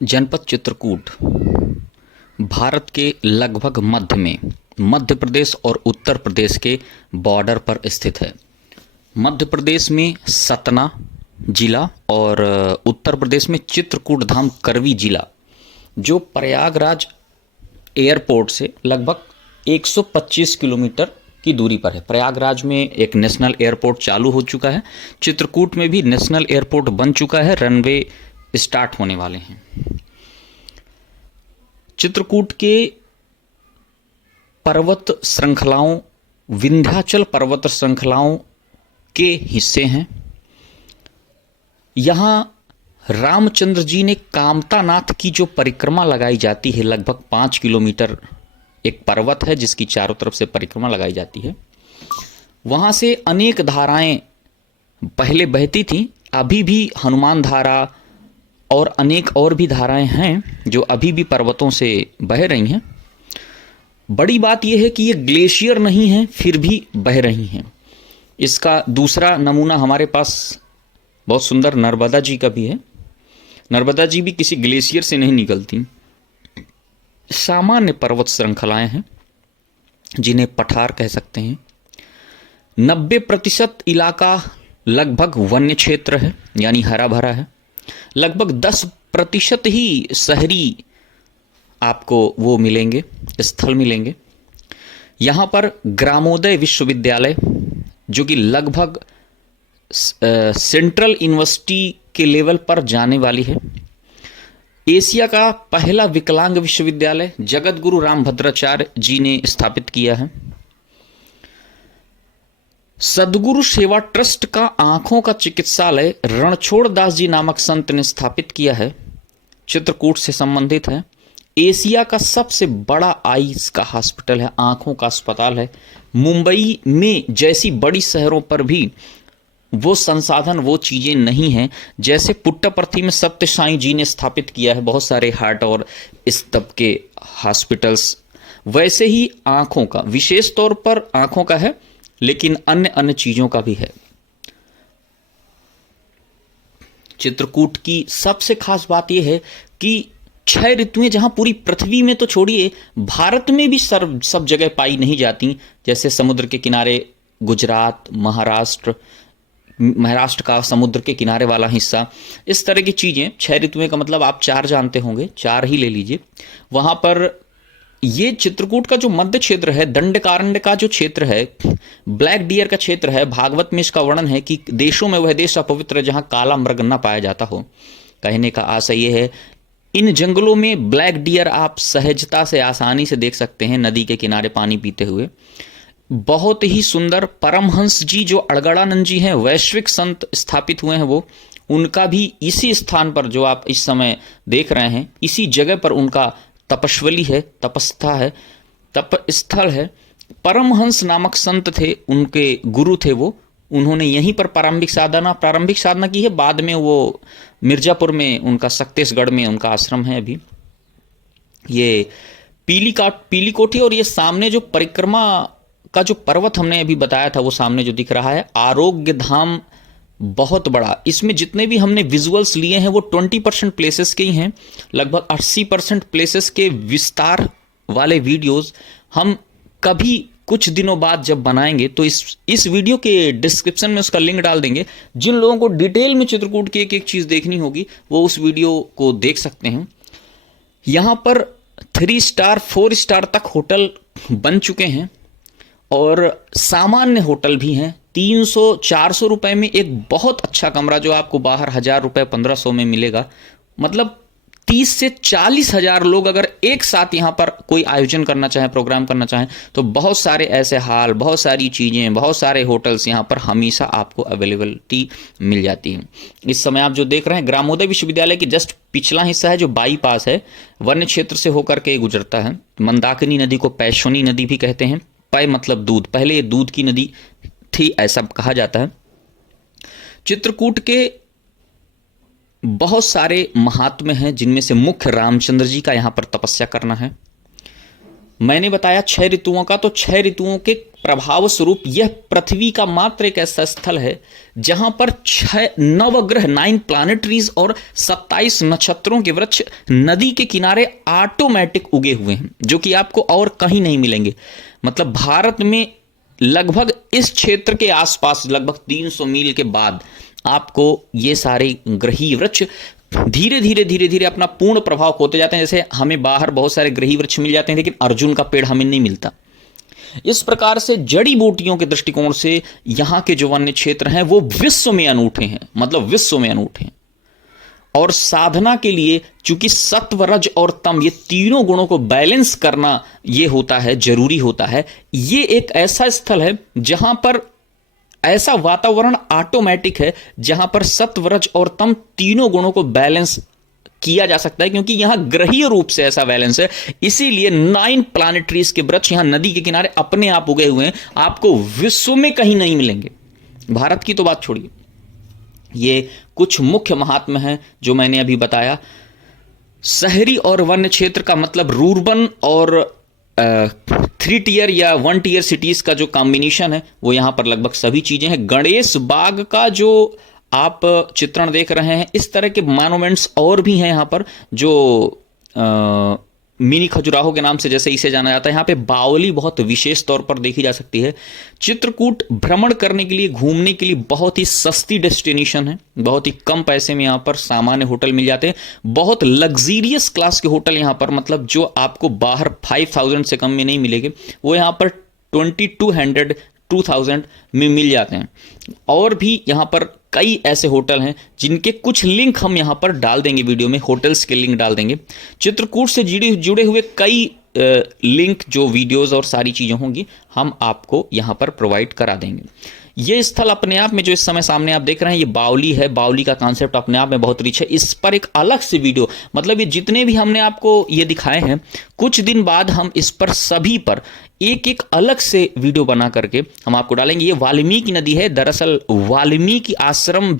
जनपद चित्रकूट भारत के लगभग मध्य में मध्य प्रदेश और उत्तर प्रदेश के बॉर्डर पर स्थित है। मध्य प्रदेश में सतना जिला और उत्तर प्रदेश में चित्रकूट धाम करवी जिला, जो प्रयागराज एयरपोर्ट से लगभग 125 किलोमीटर की दूरी पर है। प्रयागराज में एक नेशनल एयरपोर्ट चालू हो चुका है, चित्रकूट में भी नेशनल एयरपोर्ट बन चुका है, रनवे स्टार्ट होने वाले हैं। चित्रकूट के पर्वत श्रृंखलाओं विंध्याचल पर्वत श्रृंखलाओं के हिस्से हैं। यहाँ रामचंद्र जी ने कामतानाथ की जो परिक्रमा लगाई जाती है, लगभग 5 किलोमीटर एक पर्वत है जिसकी चारों तरफ से परिक्रमा लगाई जाती है। वहाँ से अनेक धाराएं पहले बहती थीं, अभी भी हनुमान धारा और अनेक और भी धाराएं हैं जो अभी भी पर्वतों से बह रही हैं। बड़ी बात यह है कि ये ग्लेशियर नहीं है, फिर भी बह रही हैं। इसका दूसरा नमूना हमारे पास बहुत सुंदर नर्मदा जी का भी है। नर्मदा जी भी किसी ग्लेशियर से नहीं निकलती, सामान्य पर्वत श्रृंखलाएं हैं जिन्हें पठार कह सकते हैं। 90% इलाका लगभग वन्य क्षेत्र है, यानी हरा भरा है। लगभग 10% ही शहरी आपको वो मिलेंगे, स्थल मिलेंगे। यहाँ पर ग्रामोदय विश्वविद्यालय, जो कि लगभग सेंट्रल यूनिवर्सिटी के लेवल पर जाने वाली है। एशिया का पहला विकलांग विश्वविद्यालय जगत गुरु रामभद्राचार्य जी ने स्थापित किया है। सद्गुरु सेवा ट्रस्ट का आंखों का चिकित्सालय रणछोड़ दास जी नामक संत ने स्थापित किया है, चित्रकूट से संबंधित है। एशिया का सबसे बड़ा आईज का हॉस्पिटल है, आंखों का अस्पताल है। मुंबई में जैसी बड़ी शहरों पर भी वो संसाधन, वो चीज़ें नहीं हैं जैसे पुट्टपर्थी में सत्य साईं जी ने स्थापित किया है, बहुत सारे हार्ट और स्तंभ के हॉस्पिटल्स। वैसे ही आंखों का, विशेष तौर पर आंखों का है, लेकिन अन्य अन्य चीज़ों का भी है। चित्रकूट की सबसे खास बात यह है कि 6 ऋतुएं जहां पूरी पृथ्वी में तो छोड़िए, भारत में भी सब जगह पाई नहीं जाती। जैसे समुद्र के किनारे गुजरात, महाराष्ट्र का समुद्र के किनारे वाला हिस्सा, इस तरह की चीज़ें। 6 ऋतुएं का मतलब आप 4 जानते होंगे, 4 ही ले लीजिए। वहाँ पर ये चित्रकूट का जो मध्य क्षेत्र है, दंडकारण्य का जो क्षेत्र है, ब्लैक डियर का क्षेत्र है, भागवत में इसका वर्णन है कि देशों में वह देश अपवित्र है जहाँ काला मृग न पाया जाता हो। कहने का आशय यह है, इन जंगलों में ब्लैक डियर आप सहजता से, आसानी से देख सकते हैं, नदी के किनारे पानी पीते हुए। बहुत ही सुंदर परमहंस जी जो अड़गड़ानंद जी हैं, वैश्विक संत स्थापित हुए हैं, वो उनका भी इसी स्थान पर जो आप इस समय देख रहे हैं, इसी जगह पर उनका तपस्वली है, तपस्था है, तपस्थल है। परमहंस नामक संत थे, उनके गुरु थे वो। उन्होंने यहीं पर प्रारंभिक साधना की है। बाद में वो मिर्जापुर में, उनका शक्तिशगढ़ में उनका आश्रम है अभी। ये पीली कोठी, और ये सामने जो परिक्रमा का जो पर्वत हमने अभी बताया था, वो सामने जो दिख रहा है आरोग्य धाम, बहुत बड़ा। इसमें जितने भी हमने विजुअल्स लिए हैं वो 20% प्लेसेस के ही हैं। लगभग 80% प्लेसेस के विस्तार वाले वीडियोस हम कभी कुछ दिनों बाद जब बनाएंगे तो इस वीडियो के डिस्क्रिप्शन में उसका लिंक डाल देंगे। जिन लोगों को डिटेल में चित्रकूट की एक एक चीज़ देखनी होगी वो उस वीडियो को देख सकते हैं। यहाँ पर 3 स्टार 4 स्टार तक होटल बन चुके हैं और सामान्य होटल भी हैं। 300-400 रुपए में एक बहुत अच्छा कमरा जो आपको बाहर 1000 रुपये 1500 में मिलेगा। मतलब 30 से 40 हजार लोग अगर एक साथ यहाँ पर कोई आयोजन करना चाहें, प्रोग्राम करना चाहें, तो बहुत सारे ऐसे हाल, बहुत सारी चीज़ें, बहुत सारे होटल्स यहाँ पर हमेशा आपको अवेलेबिलिटी मिल जाती है। इस समय आप जो देख रहे हैं ग्रामोदय विश्वविद्यालय की जस्ट पिछला हिस्सा है जो बाईपास है, वन्य क्षेत्र से होकर के गुजरता है। मंदाकिनी नदी को पैशोनी नदी भी कहते हैं। पै मतलब दूध, पहले ये दूध की नदी थी ऐसा कहा जाता है। चित्रकूट के बहुत सारे महात्म्य हैं, जिनमें से मुख्य रामचंद्र जी का यहाँ पर तपस्या करना है। मैंने बताया 6 ऋतुओं का, तो 6 ऋतुओं के प्रभाव स्वरूप यह पृथ्वी का मात्र एक ऐसा स्थल है जहां पर 6 नवग्रह 9 प्लैनेटरीज और 27 नक्षत्रों के वृक्ष नदी के किनारे ऑटोमेटिक उगे हुए हैं, जो कि आपको और कहीं नहीं मिलेंगे। मतलब भारत में लगभग इस क्षेत्र के आसपास लगभग 300 मील के बाद आपको ये सारे ग्रही वृक्ष धीरे धीरे अपना पूर्ण प्रभाव खोते जाते हैं। जैसे हमें बाहर बहुत सारे ग्रही वृक्ष मिल जाते हैं, लेकिन अर्जुन का पेड़ हमें नहीं मिलता। इस प्रकार से जड़ी बूटियों के दृष्टिकोण से यहां के जो वन्य क्षेत्र हैं वो विश्व में अनूठे हैं, मतलब विश्व में अनूठे हैं। और साधना के लिए चूंकि सत्व, रज और तम ये तीनों गुणों को बैलेंस करना ये होता है, जरूरी होता है। ये एक ऐसा स्थल है जहां पर ऐसा वातावरण ऑटोमेटिक है जहां पर सत्व, रज और तम तीनों गुणों को बैलेंस किया जा सकता है, क्योंकि यहां ग्रहीय रूप से ऐसा बैलेंस है। इसीलिए 9 प्लैनेटरीज के वृक्ष यहां नदी के किनारे अपने आप उगे हुए हैं, आपको विश्व में कहीं नहीं मिलेंगे। भारत की तो बात छोड़िए। ये कुछ मुख्य महात्मा हैं जो मैंने अभी बताया। शहरी और वन्य क्षेत्र का मतलब रूरबन और 3 टियर या 1 टियर सिटीज का जो कॉम्बिनेशन है वो यहां पर लगभग सभी चीजें हैं। गणेश बाग का जो आप चित्रण देख रहे हैं, इस तरह के मॉन्यूमेंट्स और भी हैं यहां पर, जो मिनी खजुराहो के नाम से जैसे इसे जाना जाता है। यहाँ पे बावली बहुत विशेष तौर पर देखी जा सकती है। चित्रकूट भ्रमण करने के लिए, घूमने के लिए बहुत ही सस्ती डेस्टिनेशन है। बहुत ही कम पैसे में यहाँ पर सामान्य होटल मिल जाते हैं। बहुत लग्जीरियस क्लास के होटल यहाँ पर, मतलब जो आपको बाहर 5000 से कम में नहीं मिलेंगे, वो यहाँ पर 2200 2000 में मिल जाते हैं। और भी यहाँ पर कई ऐसे होटल हैं जिनके कुछ लिंक हम यहाँ पर डाल देंगे, वीडियो में होटल्स के लिंक डाल देंगे। चित्रकूट से जुड़े हुए कई लिंक, जो वीडियोस और सारी चीज़ें होंगी, हम आपको यहाँ पर प्रोवाइड करा देंगे। ये स्थल अपने आप में जो इस समय सामने आप देख रहे हैं, ये बावली है। बावली का कॉन्सेप्ट अपने आप में बहुत रिच है। इस पर एक अलग से वीडियो, मतलब ये जितने भी हमने आपको ये दिखाए हैं, कुछ दिन बाद हम इस पर सभी पर एक अलग से वीडियो बना करके हम आपको डालेंगे। ये वाल्मीकि नदी है, दरअसल वाल्मीकि आश्रम